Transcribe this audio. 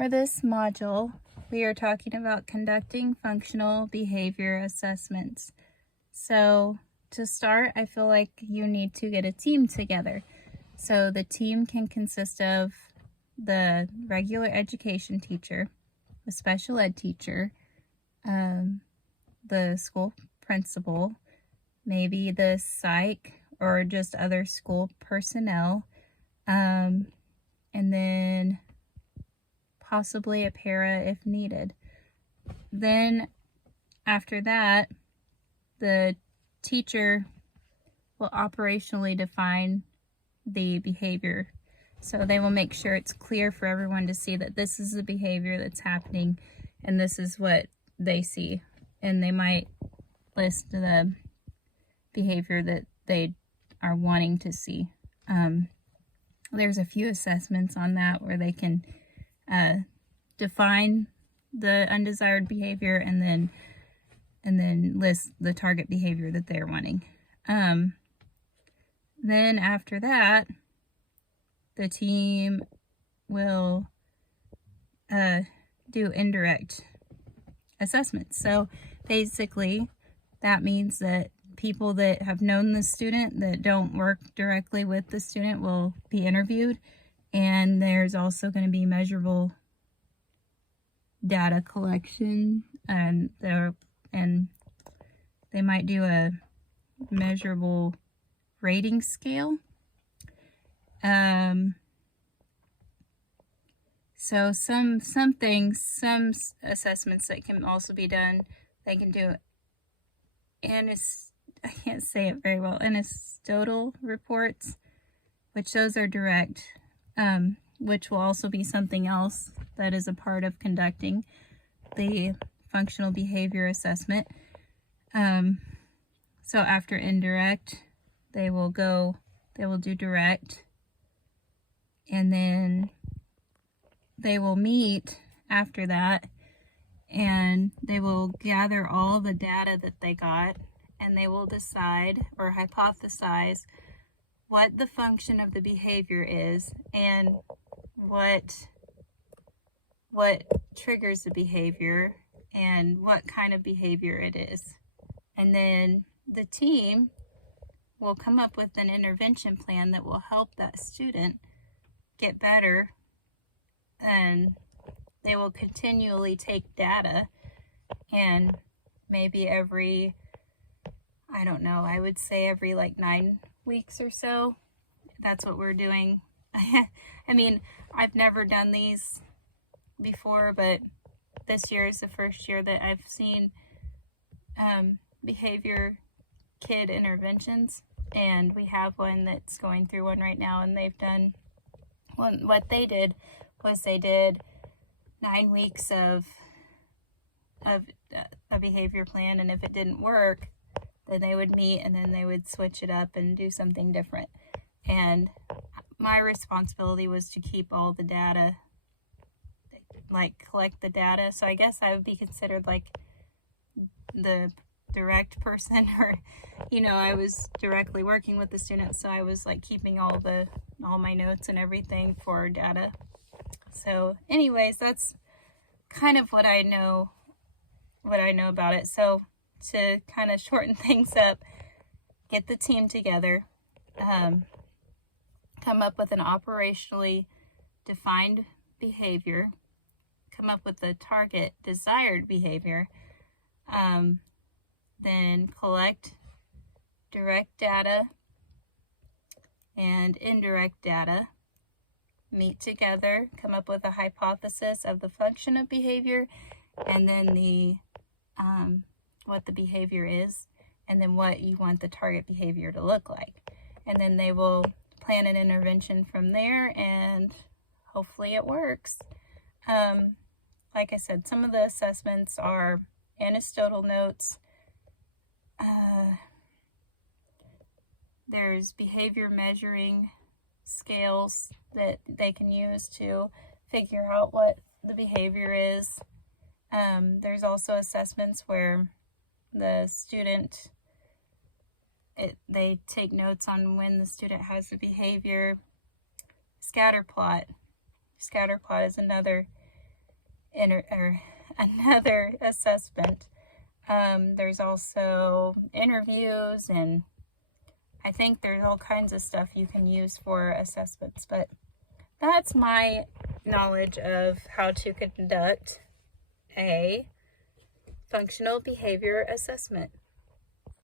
For this module, we are talking about conducting functional behavior assessments. So to start, I feel like you need to get a team together. So the team can consist of the regular education teacher, a special ed teacher, the school principal, maybe the psych or just other school personnel, and then possibly a para if needed. Then after that, the teacher will operationally define the behavior. So they will make sure it's clear for everyone to see that this is the behavior that's happening and this is what they see. And they might list the behavior that they are wanting to see. There's a few assessments on that where they can define the undesired behavior and then list the target behavior that they're wanting. Then after that, the team will do indirect assessments. So basically, that means that people that have known the student that don't work directly with the student will be interviewed, and there's also going to be measurable data collection, and they might do a measurable rating scale. So some assessments that can also be done, they can do I can't say it very well, anecdotal reports, which those are direct, which will also be something else that is a part of conducting the functional behavior assessment. So after indirect, they will do direct, and then they will meet after that, and they will gather all the data that they got, and they will decide or hypothesize what the function of the behavior is and what triggers the behavior and what kind of behavior it is. And then the team will come up with an intervention plan that will help that student get better, and they will continually take data, and maybe every, I would say every like 9 weeks or so. That's what we're doing. I mean, I've never done these before, but this year is the first year that I've seen behavior kid interventions, and we have one that's going through one right now, and they've done what they did was they did 9 weeks of a behavior plan, and if it didn't work, then they would meet and then they would switch it up and do something different. And my responsibility was to keep all the data, like collect the data. So I guess I would be considered like the direct person, or I was directly working with the students, so I was like keeping all my notes and everything for data. So anyways, that's kind of what I know about it. So to kind of shorten things up, get the team together, come up with an operationally defined behavior, come up with the target desired behavior, then collect direct data and indirect data, meet together, come up with a hypothesis of the function of behavior, and then what the behavior is, and then what you want the target behavior to look like. And then they will plan an intervention from there, and hopefully it works. Like I said, some of the assessments are anecdotal notes. There's behavior measuring scales that they can use to figure out what the behavior is. There's also assessments where the student, they take notes on when the student has the behavior. Scatter plot is another or another assessment. There's also interviews, and I think there's all kinds of stuff you can use for assessments, but that's my knowledge of how to conduct a functional behavior assessment.